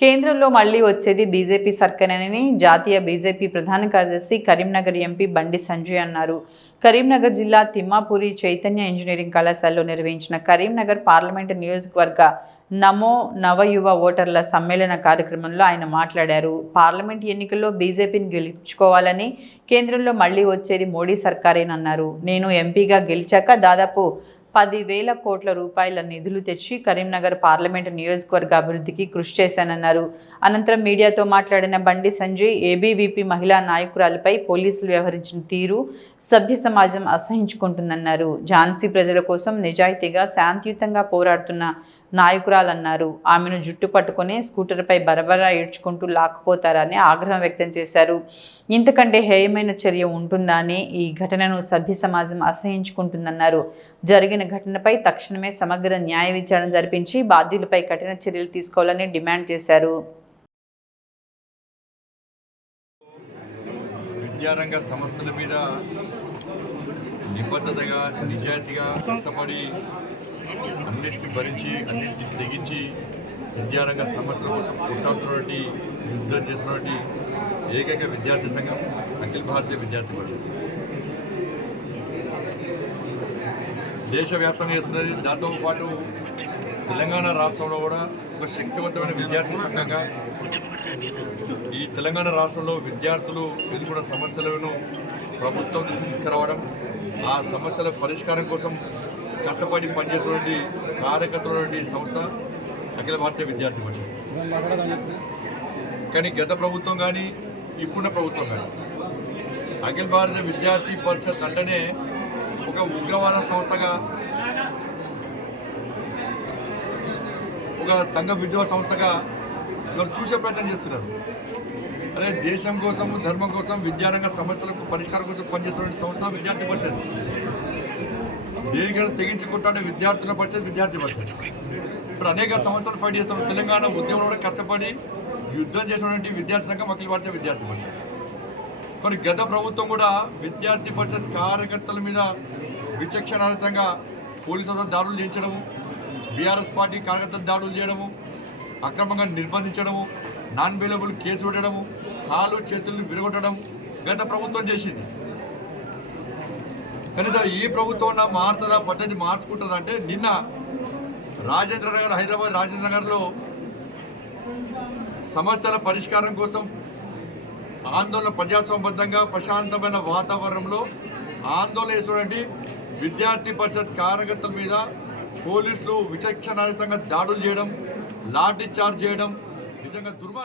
కేంద్రంలో మళ్ళీ వచ్చేది బీజేపీ సర్కారేనని జాతీయ బీజేపీ ప్రధాన కార్యదర్శి కరీంనగర్ ఎంపీ బండి సంజయ్ అన్నారు. కరీంనగర్ జిల్లా తిమ్మాపూరి చైతన్య ఇంజనీరింగ్ కళాశాలలో నిర్వహించిన కరీంనగర్ పార్లమెంటు నియోజకవర్గ నమో నవయువ ఓటర్ల సమ్మేళన కార్యక్రమంలో ఆయన మాట్లాడారు. పార్లమెంట్ ఎన్నికల్లో బీజేపీని గెలుచుకోవాలని కేంద్రంలో మళ్ళీ వచ్చేది మోడీ సర్కారేనన్నారు. నేను ఎంపీగా గెలిచాక దాదాపు పదివేల కోట్ల రూపాయల నిధులు తెచ్చి కరీంనగర్ పార్లమెంటు నియోజకవర్గ అభివృద్ధికి కృషి చేశానన్నారు. అనంతరం మీడియాతో మాట్లాడిన బండి సంజయ్ ఏబీవీపీ మహిళా నాయకురాలపై పోలీసులు వ్యవహరించిన తీరు సభ్య సమాజం అసహించుకుంటుందన్నారు. ఝాన్సీ ప్రజల కోసం నిజాయితీగా శాంతియుతంగా పోరాడుతున్న నాయకురాలన్నారు. ఆమెను జుట్టు పట్టుకుని స్కూటర్పై బరబరా ఏడ్చుకుంటూ లాక్కుపోతారని ఆగ్రహం వ్యక్తం చేశారు. ఇంతకంటే హేయమైన చర్య ఉంటుందా అని ఈ ఘటనను సభ్య సమాజం అసహించుకుంటుందన్నారు. జరిగిన ఘటనపై తక్షణమే సమగ్ర న్యాయ విచారణ జరిపించి బాధ్యులపై కఠిన చర్యలు తీసుకోవాలని డిమాండ్ చేశారు. విద్యారంగ సమస్యల మీద నిబద్ధతగా నిజాయితీగా కష్టపడి అన్నిటిని భరించి అన్నిటిని తెగించి విద్యారంగ సమస్యల కోసం కొట్టాడుతున్నటువంటి యుద్ధం చేస్తున్నటువంటి ఏకైక విద్యార్థి సంఘం అఖిల భారతీయ విద్యార్థి పరిషత్. దేశవ్యాప్తంగా చేస్తున్నది. దాంతో పాటు తెలంగాణ రాష్ట్రంలో కూడా ఒక శక్తివంతమైన విద్యార్థి సంఘంగా ఈ తెలంగాణ రాష్ట్రంలో విద్యార్థులు ఎదుర్కొన్న సమస్యలను ప్రభుత్వం దృష్టి తీసుకురావడం ఆ సమస్యల పరిష్కారం కోసం కష్టపడి పనిచేస్తున్నటువంటి కార్యకర్తలైనటువంటి సంస్థ అఖిల భారతీయ విద్యార్థి పరిషత్. కానీ గత ప్రభుత్వం కానీ ఇప్పుడున్న ప్రభుత్వం కానీ అఖిల భారత విద్యార్థి పరిషత్ అంటేనే ఒక ఉగ్రవాద సంస్థగా ఒక సంఘ విద్రోహ సంస్థగా ఇవాళ చూసే ప్రయత్నం చేస్తున్నారు. అదే దేశం కోసం ధర్మం కోసం విద్యారంగ సమస్యలకు పరిష్కారం కోసం పనిచేస్తున్న సంస్థ విద్యార్థి పరిషత్. దేనికైనా తెగించుకుంటాడే విద్యార్థుల పరిషత్ విద్యార్థి పరిషత్. ఇప్పుడు అనేక సమస్యలు ఫైట్ చేస్తున్నారు. తెలంగాణ ఉద్యమంలో కూడా కష్టపడి యుద్ధం చేసినటువంటి విద్యార్థి సంఘం అఖిల భారతీయ విద్యార్థి పరిషత్. మరి గత ప్రభుత్వం కూడా విద్యార్థి పరిషత్ కార్యకర్తల మీద విచక్షణారహితంగా పోలీసులతో దాడులు చేయించడము బీఆర్ఎస్ పార్టీ కార్యకర్తలు దాడులు చేయడము అక్రమంగా నిర్బంధించడము నాన్ అవైలబుల్ కేసు పెట్టడము కాలు చేతులను విరగొట్టడం గత ప్రభుత్వం చేసింది. కానీ సార్ ఈ ప్రభుత్వం మారుతుందా పద్ధతి మార్చుకుంటుందా అంటే నిన్న రాజేంద్ర నగర్ హైదరాబాద్ రాజేంద్ర నగర్లో సమస్యల పరిష్కారం కోసం ఆందోళన ప్రజాసంబద్ధంగా ప్రశాంతమైన వాతావరణంలో ఆందోళన చేస్తున్నటువంటి విద్యార్థి పరిషత్ కార్యకర్తల మీద పోలీసులు విచక్షణాయుతంగా దాడులు చేయడం లాఠీ చార్జ్ చేయడం నిజంగా దుర్మార్గం.